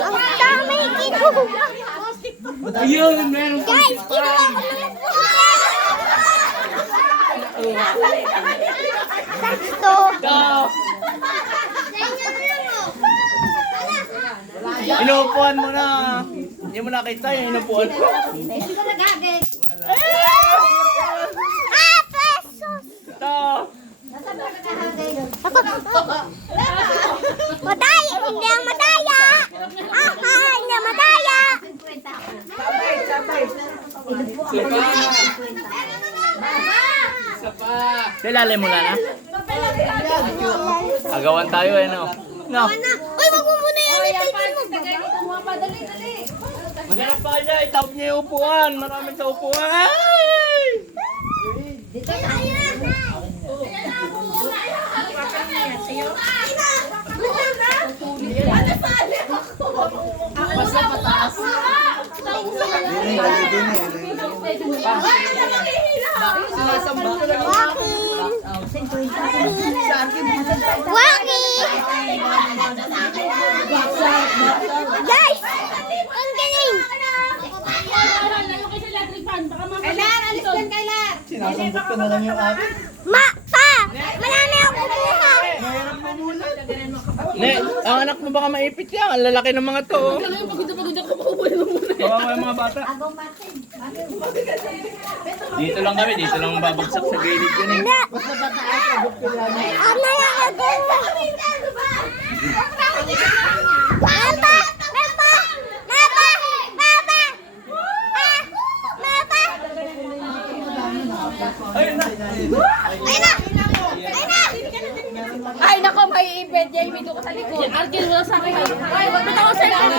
Ang dami kinuha. Ayun, meron pa. Guys, kinuha ko ng sakto. Inuupuan mo na. Hindi mo nakita yung inuupuan ko. Pesos. Ito. Madaya, hindi ang madaya. Hindi ang madaya. Kilala mo na na? Agawan tayo eh, no? No. Uy, wag mo muna yan. Maghanap pa kayo, itawag niya yung upuan. Maraming sa upuan. Ay! Basta pataas. Sinasamba ko lang. Walking! Guys! Ang galing! Sinasambot ko na lang yung akin. Marami ako kumuha! Mahirap mamulat. Ne, ang anak mo baka maipit yan. Ang lalaki ng mga to. Oh. Kawawa yung mga bata. Dito lang kami, dito lang babagsak sa gilid yun eh. Basta pataas, abot ko lang. Ano yung agad? Mama! Mama! Mama! Mama! Mama! Ayun na. Ayun na! Ayun na! Ay, nako, may ibed. Jamie, dito ko sa likod. Arkin, wala sa akin. Ay, wag ako sa likod.